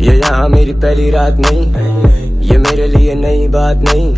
ये यहाँ मेरी पहली रात नहीं, ये मेरे लिए नई बात नहीं।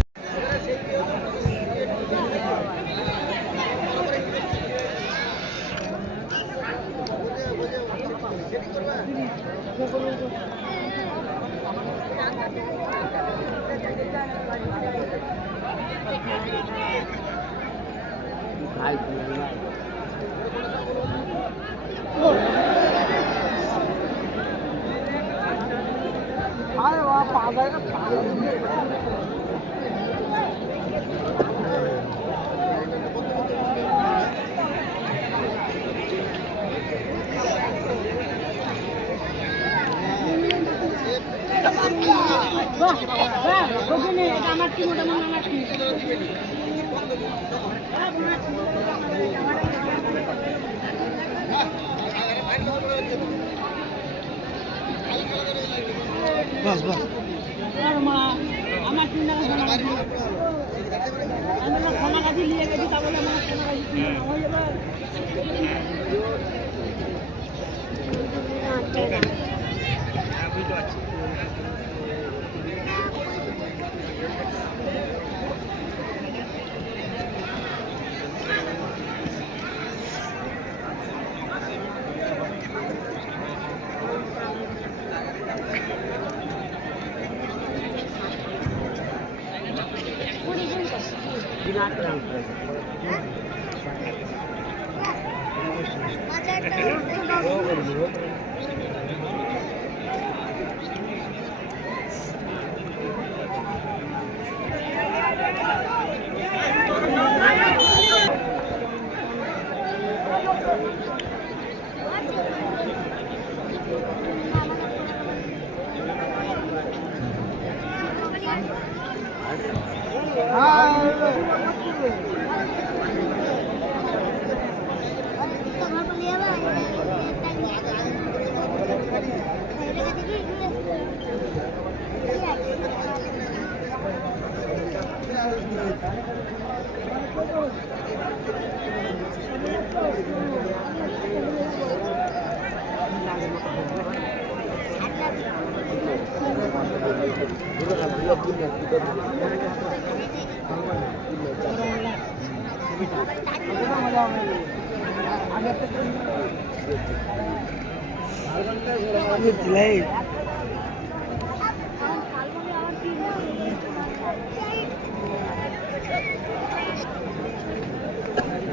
बस बस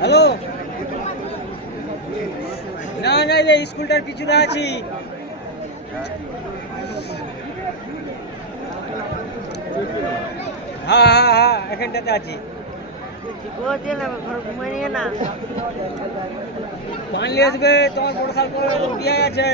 হ্যালো, না না এই স্কুলটার পিছনে আছি। হ্যাঁ হ্যাঁ হ্যাঁ, এখানটাতে আছি। পান নিয়ে আসবে, তোমার বড় সাল করে বিয়ে আছে।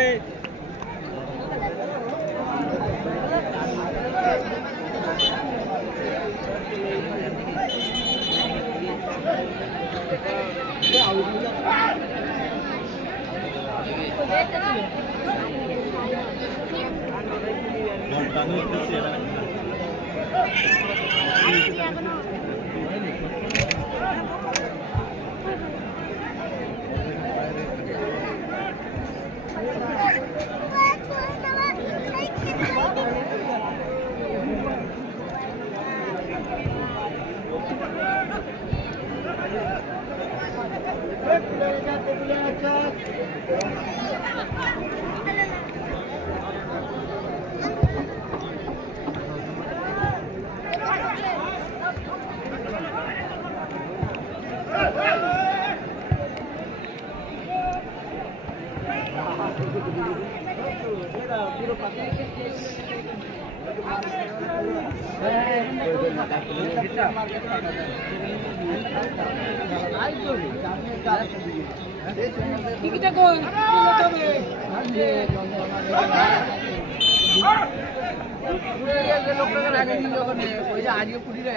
আজকে পুটিটা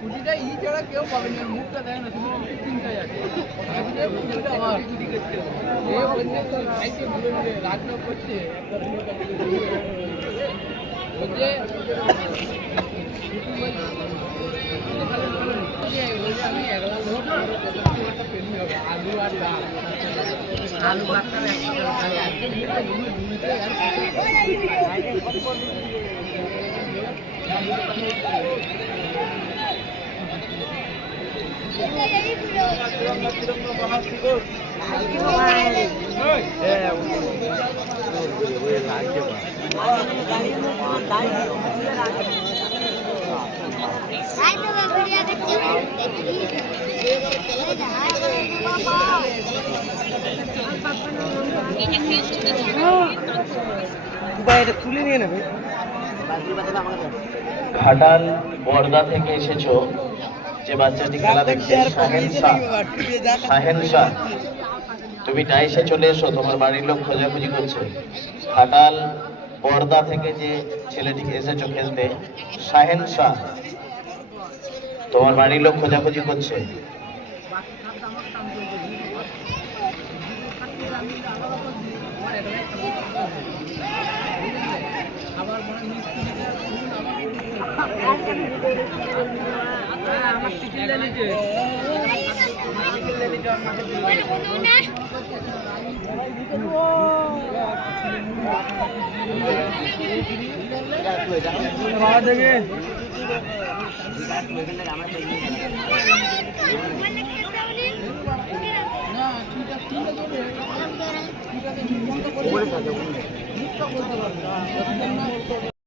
পুটিটা ই ছাড়া কেউ পাবে না, মুখটা দেয় না, শুধু তিনটা যাচ্ছে। রাজনব করছে আমি একলা লোক একটা পেলি হবে আলু আর ডাল আলু ভাতটা আজকে বিয়েটা ঘুমিতে তুলে নিয়ে নেবে। ঘাটাল বর্দা থেকে এসেছো, যে বাচ্চাটি খেলা দেখছে শাহেন শাহ, তুমি ডাইসে চলে এসো, তোমার বাড়ির লোক খোঁজাখুঁজি করছে। ঘাটাল বর্দা থেকে যে ছেলেটিকে এসেছো খেলতে, শাহেন শাহ, তোমার বাড়ির লোক খোঁজাখুঁজি করছে। আবার আমার টিকিট না